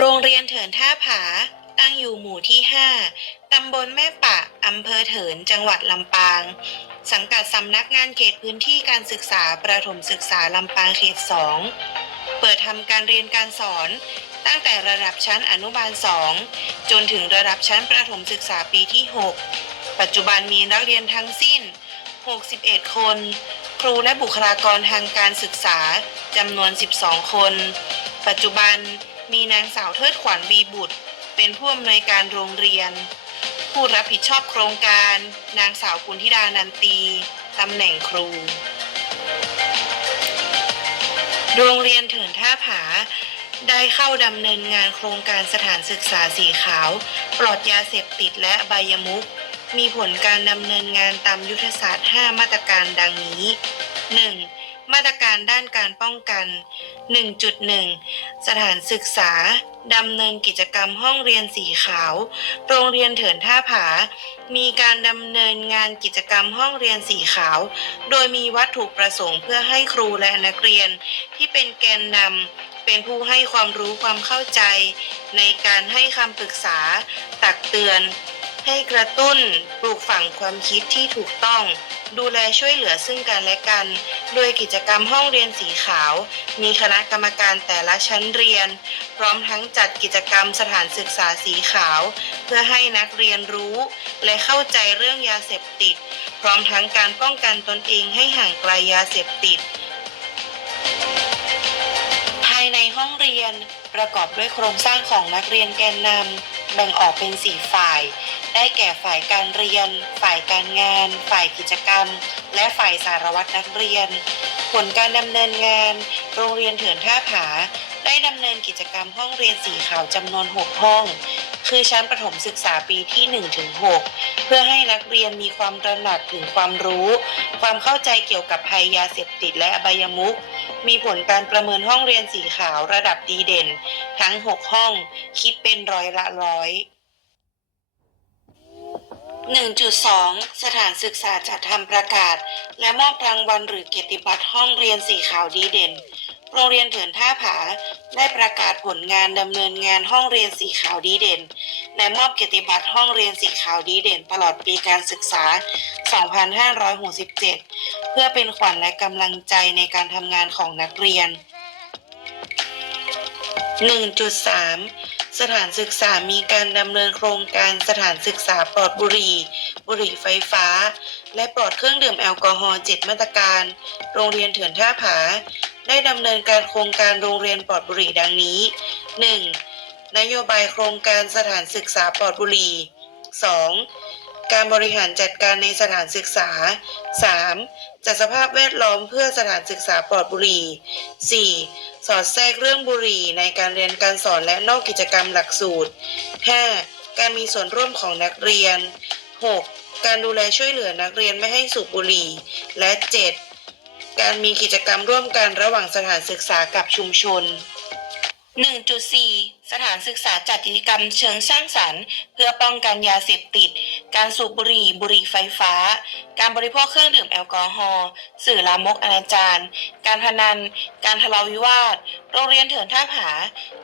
โรงเรียนเถินท่าผา ตั้งอยู่หมู่ที่ 5 ตำบลแม่ปะ อำเภอเถิน จังหวัดลำปาง สังกัดสำนักงานเขตพื้นที่การศึกษาประถมศึกษาลำปางเขต 2 เปิดทำการเรียนการสอน ตั้งแต่ระดับชั้นอนุบาล 2 จนถึงระดับชั้นประถมศึกษาปีที่ 6 ปัจจุบันมีนักเรียนทั้งสิ้น 61 คน ครูและบุคลากรทางการศึกษาจำนวน 12 คน ปัจจุบัน มีนางสาวเทิดขวัญบีบุตร เป็นผู้อำนวยการโรงเรียน ผู้รับผิดชอบโครงการ นางสาวกุลธิดานันตีตำแหน่งครู โรงเรียนเถินท่าผาได้เข้าดำเนินงานโครงการสถานศึกษาสีขาว ปลอดยาเสพติดและอบยมุขมีผลการดำเนินงานตามยุทธศาสตร์ 5 มาตรการดังนี้ 1. มาตรการด้านการป้องกัน 1.1 สถานศึกษา ดำเนินกิจกรรมห้องเรียนสีขาว โรงเรียนเถินท่าผา มีการดำเนินงานกิจกรรมห้องเรียนสีขาว โดยมีวัตถุประสงค์เพื่อให้ครูและนักเรียน ที่เป็นแกนนำเป็นผู้ให้ความรู้ความเข้าใจ ในการให้คำปรึกษา ตักเตือน ให้กระตุ้น ปลูกฝังความคิดที่ถูกต้อง ดูแลช่วยเหลือซึ่งกันและกัน โดยกิจกรรมห้องเรียนสีขาว มีคณะกรรมการแต่ละชั้นเรียน พร้อมทั้งจัดกิจกรรมสถานศึกษาสีขาว เพื่อให้นักเรียนรู้ และเข้าใจเรื่องยาเสพติด พร้อมทั้งการป้องกันตนเองให้ห่างไกลยาเสพติด ภายในห้องเรียนประกอบด้วยโครงสร้างของนักเรียนแกนนำแบ่งออกเป็นสี่ฝ่าย ได้แก่ฝ่ายการเรียน ฝ่ายการงาน ฝ่ายกิจกรรม และฝ่ายสารวัตรนักเรียน ผลการดำเนินงาน โรงเรียนเถื่อนท่าผา ได้ดำเนินกิจกรรมห้องเรียนสีขาวจำนวน 6 ห้อง คือชั้นประถมศึกษาปีที่1ถึง6เพื่อให้นักเรียนมีความตระหนักถึงความรู้ ความเข้าใจเกี่ยวกับภัยยาเสพติดและอบายมุขมีผลการประเมินห้องเรียนสีขาวระดับดีเด่น ทั้ง 6 ห้อง คิดเป็นร้อยละร้อย 1.2 สถานศึกษาจัดทำประกาศ และมอบรางวัลหรือเกียรติบัตรห้องเรียนสีขาวดีเด่น โรงเรียนเถินท่าผา ได้ประกาศผลงานดำเนินงานห้องเรียนสีขาวดีเด่น และมอบเกียรติบัตรห้องเรียนสีขาวดีเด่น ตลอดปีการศึกษา 2567 เพื่อเป็นขวัญและกำลังใจในการทำงานของนักเรียน 1.3 สถานศึกษามีการดำเนินโครงการสถานศึกษาปลอดบุหรี่ บุหรี่ไฟฟ้า และปลอดเครื่องดื่มแอลกอฮอล์7มาตรการ โรงเรียนเถื่อนท่าผา ได้ดำเนินการโครงการโรงเรียนปลอดบุหรี่ดังนี้ 1. นโยบายโครงการสถานศึกษาปลอดบุหรี่ 2. การบริหารจัดการในสถานศึกษา 3. จัดสภาพแวดล้อมเพื่อสถานศึกษาปลอดบุหรี่ 4. สอดแทรกเรื่องบุหรี่ในการเรียนการสอนและนอกกิจกรรมหลักสูตร 5. การมีส่วนร่วมของนักเรียน 6. การดูแลช่วยเหลือนักเรียนไม่ให้สูบบุหรี่ และ 7. การมีกิจกรรมร่วมกันระหว่างสถานศึกษากับชุมชน 1.4 สถานศึกษาจัดกิจกรรมเชิงสร้างสรรค์ เพื่อป้องกันยาเสพติด การสูบบุหรี่ บุหรี่ไฟฟ้า การบริโภคเครื่องดื่มแอลกอฮอล์ สื่อลามกอนาจารการพนัน การทะเลาะวิวาท โรงเรียนเถินท่าผา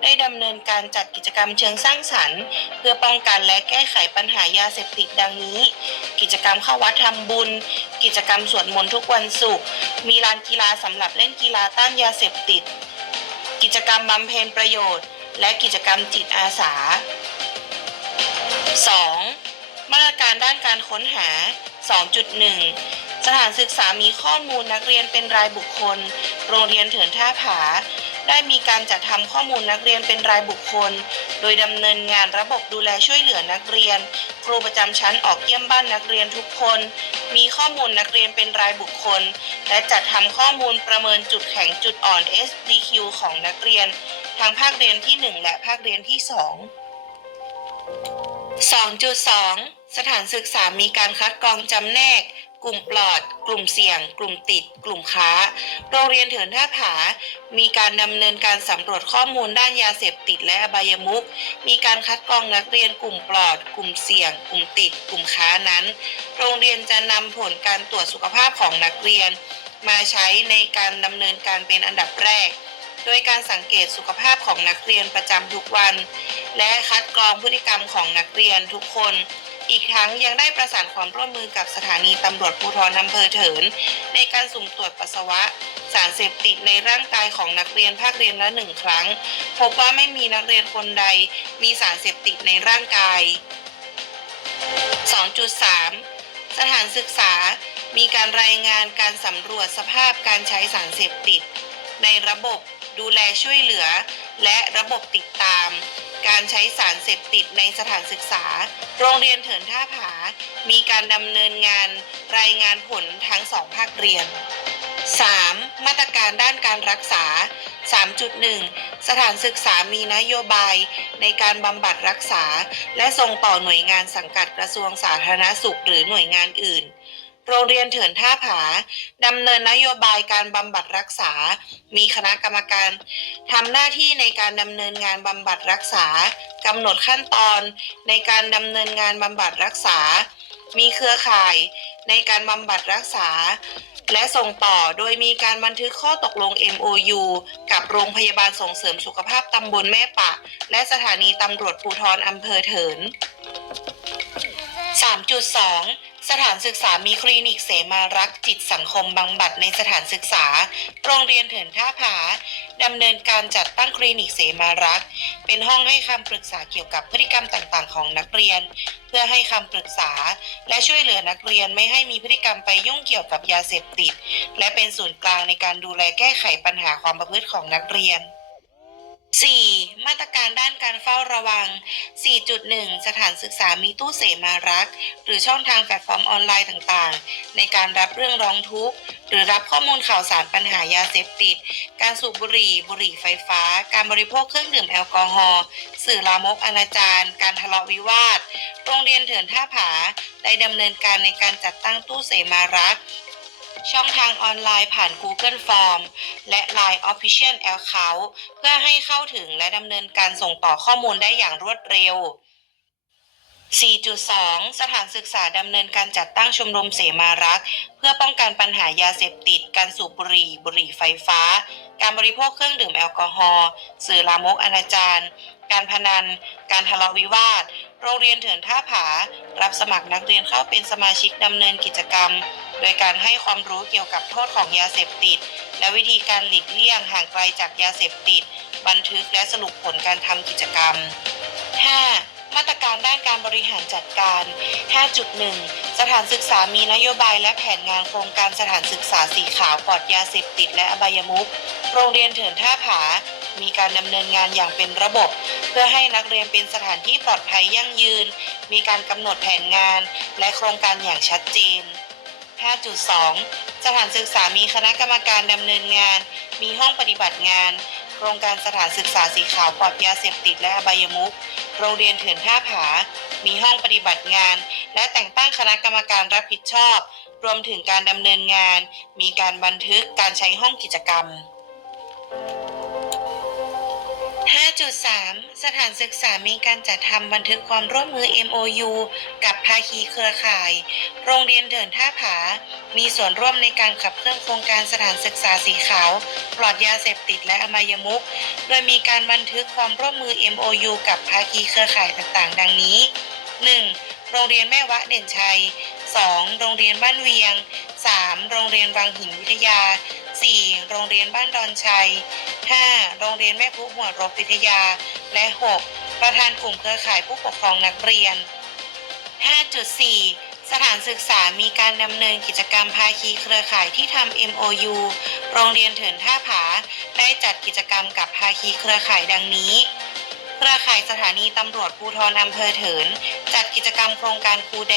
ได้ดำเนินการจัดกิจกรรมเชิงสร้างสรรค์ เพื่อป้องกันและแก้ไขปัญหายาเสพติดดังนี้ กิจกรรมเข้าวัดทำบุญ กิจกรรมสวดมนต์ทุกวันศุกร์ มีลานกีฬาสำหรับเล่นกีฬาต้านยาเสพติด กิจกรรมบำเพ็ญประโยชน์ และกิจกรรมจิตอาสา 2. มาตรการด้านการค้นหา 2.1 สถานศึกษามีข้อมูลนักเรียนเป็นรายบุคคล โรงเรียนเถินท่าผา ได้มีการจัดทำข้อมูลนักเรียนเป็นรายบุคคล โดยดำเนินงานระบบดูแลช่วยเหลือนักเรียน ครูประจำชั้นออกเยี่ยมบ้านนักเรียนทุกคน มีข้อมูลนักเรียนเป็นรายบุคคล และจัดทำข้อมูลประเมินจุดแข็งจุดอ่อน SDQ ของนักเรียน ทั้งภาคเรียนที่ 1 และภาคเรียนที่ 2 2.2 สถานศึกษามีการคัดกรองจำแนก กลุ่มปลอด กลุ่มเสี่ยง กลุ่มติด กลุ่มค้า โรงเรียนเถินท่าผา มีการดำเนินการสำรวจข้อมูลด้านยาเสพติดและอบายมุขมีการคัดกรองนักเรียนกลุ่มปลอด กลุ่มเสี่ยง กลุ่มติด กลุ่มค้านั้น โรงเรียนจะนำผลการตรวจสุขภาพของนักเรียน มาใช้ในการดำเนินการเป็นอันดับแรกโดยการสังเกตสุขภาพของนักเรียนประจำทุกวัน และคัดกรองพฤติกรรมของนักเรียนทุกคน อีกทั้งยังได้ประสานความร่วมมือกับสถานีตำรวจภูธรอำเภอเถิน ในการสุ่มตรวจปัสสาวะ สารเสพติดในร่างกายของนักเรียนภาคเรียนละหนึ่งครั้ง พบว่าไม่มีนักเรียนคนใดมีสารเสพติดในร่างกาย 2.3 สถานศึกษามีการรายงานการสำรวจสภาพการใช้สารเสพติด ในระบบดูแลช่วยเหลือ และระบบติดตาม การใช้สารเสพติดในสถานศึกษา โรงเรียนเถินท่าผา มีการดำเนินงานรายงานผลทั้งสองภาคเรียน 3. มาตรการด้านการรักษา 3.1 สถานศึกษามีนโยบายในการบำบัดรักษา และส่งต่อหน่วยงานสังกัดกระทรวงสาธารณสุขหรือหน่วยงานอื่น โรงเรียนเถินท่าผาดำเนินนโยบายการบำบัดรักษา มีคณะกรรมการทำหน้าที่ในการดำเนินงานบำบัดรักษากำหนดขั้นตอน ในการดำเนินงานบำบัดรักษา มีเครือข่าย ในการบำบัดรักษา และส่งต่อโดยมีการบันทึกข้อตกลง MOU กับโรงพยาบาลส่งเสริมสุขภาพตำบลแม่ปะ และสถานีตำรวจภูธรอำเภอเถิน3.2 สถานศึกษามีคลินิกเสมารักจิตสังคมบำบัดในสถานศึกษา โรงเรียนเถินท่าผาดำเนินการจัดตั้งคลินิกเสมารัก เป็นห้องให้คำปรึกษาเกี่ยวกับพฤติกรรมต่างๆ ของนักเรียน เพื่อให้คำปรึกษา และช่วยเหลือนักเรียนไม่ให้มีพฤติกรรมไปยุ่งเกี่ยวกับยาเสพติด และเป็นศูนย์กลางในการดูแลแก้ไขปัญหาความประพฤติของนักเรียน 4. มาตรการด้านการเฝ้าระวัง 4.1 สถานศึกษามีตู้เสมารัก หรือช่องทางแพลตฟอร์มออนไลน์ต่างๆ ในการรับเรื่องร้องทุกข์ หรือรับข้อมูลข่าวสารปัญหายาเสพติด การสูบบุหรี่ บุหรี่ไฟฟ้า การบริโภคเครื่องดื่มแอลกอฮอล์ สื่อลามกอนาจารการทะเลาะวิวาท โรงเรียนเถื่อนท่าผา ได้ดำเนินการในการจัดตั้งตู้เสมารัก ช่องทางออนไลน์ผ่าน Google Form และ Line Official Account เพื่อให้เข้าถึงและดำเนินการส่งต่อข้อมูลได้อย่างรวดเร็ว 4.2 สถานศึกษาดำเนินการจัดตั้งชมรมเสมารัก เพื่อป้องกันปัญหายาเสพติด การสูบบุหรี่ บุหรี่ไฟฟ้า การบริโภคเครื่องดื่มแอลกอฮอล์สื่อลามกอนาจาร การพนัน การทะเลาะวิวาท โรงเรียนเถินท่าผา รับสมัครนักเรียนเข้าเป็นสมาชิกดำเนินกิจกรรม โดยการให้ความรู้เกี่ยวกับโทษของยาเสพติด และวิธีการหลีกเลี่ยงห่างไกลจากยาเสพติด บันทึกและสรุปผลการทำกิจกรรม 5. มาตรการด้านการบริหารจัดการ 5.1 สถานศึกษามีนโยบายและแผนงานโครงการสถานศึกษาสีขาวปลอดยาเสพติดและอบายมุข โรงเรียนเถินท่าผา มีการดำเนินงานอย่างเป็นระบบ เพื่อให้นักเรียนเป็นสถานที่ปลอดภัยยั่งยืน มีการกำหนดแผนงาน และโครงการอย่างชัดเจน 5.2 สถานศึกษามีคณะกรรมการดำเนินงาน มีห้องปฏิบัติงาน โครงการสถานศึกษาสีขาวปลอดยาเสพติดและอบายมุขโรงเรียนเถื่อนท่าผา มีห้องปฏิบัติงาน และแต่งตั้งคณะกรรมการรับผิดชอบ รวมถึงการดำเนินงาน มีการบันทึกการใช้ห้องกิจกรรม 5.3 สถานศึกษามีการจัดทำบันทึกความร่วมมือ MOU กับภาคีเครือข่าย โรงเรียนเดินท่าผา มีส่วนร่วมในการขับเคลื่อนโครงการสถานศึกษาสีขาว ปลอดยาเสพติดและอบายมุขโดยมีการบันทึกความร่วมมือ MOU กับภาคีเครือข่ายต่างๆ ดังนี้ 1. โรงเรียนแม่วะเด่นชัย 2. โรงเรียนบ้านเวียง 3. โรงเรียนวังหินวิทยา 4. โรงเรียนบ้านดอนชัย 5. โรงเรียนแม่พุหัวรบวิทยา และ 6. ประธานกลุ่มเครือข่ายผู้ปกครองนักเรียน 5.4สถานศึกษามีการดำเนินกิจกรรมภาคีเครือข่ายที่ทำ MOU โรงเรียนเถินท่าผา ได้จัดกิจกรรมกับภาคีเครือข่ายดังนี้ เครือข่ายสถานีตำรวจภูธรอำเภอเถิน จัดกิจกรรมโครงการครูแด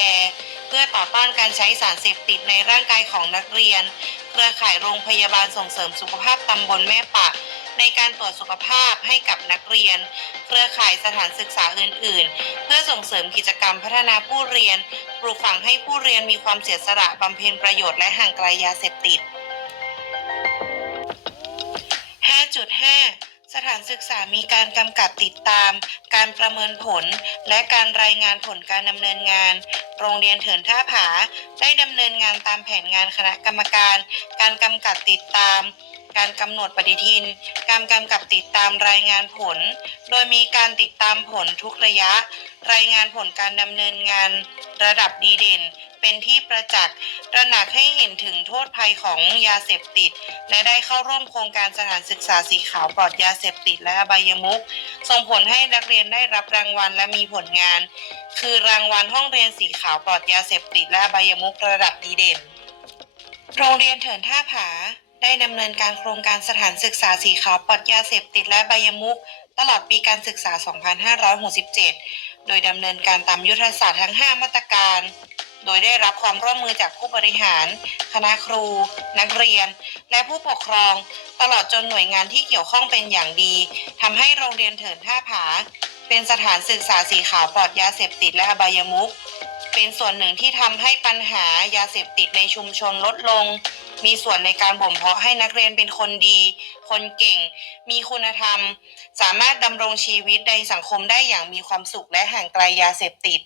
เพื่อต่อต้านการใช้สารเสพติดในร่างกายของนักเรียน เครือข่ายโรงพยาบาลส่งเสริมสุขภาพตำบลแม่ปะ ในการตรวจสุขภาพให้กับนักเรียน เครือข่ายสถานศึกษาอื่น ๆ เพื่อส่งเสริมกิจกรรมพัฒนาผู้เรียน ปลูกฝังให้ผู้เรียนมีความเสียสละบำเพ็ญประโยชน์และห่างไกลยาเสพติด 5.5สถานศึกษามีการกำกับติดตาม การประเมินผล และการรายงานผลการดำเนินงาน โรงเรียนเถินท่าผา ได้ดำเนินงานตามแผนงานคณะกรรมการ การกำกับติดตาม การกำหนดปฏิทิน การกำกับติดตามรายงานผล โดยมีการติดตามผลทุกระยะ รายงานผลการดำเนินงาน ระดับดีเด่น เป็นที่ประจักษ์ระหนักให้เห็นถึงโทษภัยของยาเสพติด และได้เข้าร่วมโครงการสถานศึกษาสีขาวปลอดยาเสพติดและอบายมุขส่งผลให้นักเรียนได้รับรางวัลและมีผลงาน คือรางวัลห้องเรียนสีขาวปลอดยาเสพติดและอบายมุขระดับดีเด่น โรงเรียนเถินท่าผา ได้ดำเนินการโครงการสถานศึกษาสีขาวปลอดยาเสพติดและอบยมุขตลอดปีการศึกษา 2567 โดยดำเนินการตามยุทธศาสตร์ทั้ง 5 มาตรการ โดยได้รับความร่วมมือจากผู้บริหาร คณะครู นักเรียน และผู้ปกครอง ตลอดจนหน่วยงานที่เกี่ยวข้องเป็นอย่างดีทำให้โรงเรียนเถินท่าผา เป็นสถานศึกษาสีขาวปลอดยาเสพติดและอบายมุข เป็นส่วนหนึ่งที่ทำให้ปัญหายาเสพติดในชุมชนลดลง มีส่วนในการบ่มเพาะให้นักเรียนเป็นคนดี คนเก่ง มีคุณธรรม สามารถดำรงชีวิตในสังคมได้อย่างมีความสุขและห่างไกลยาเสพติด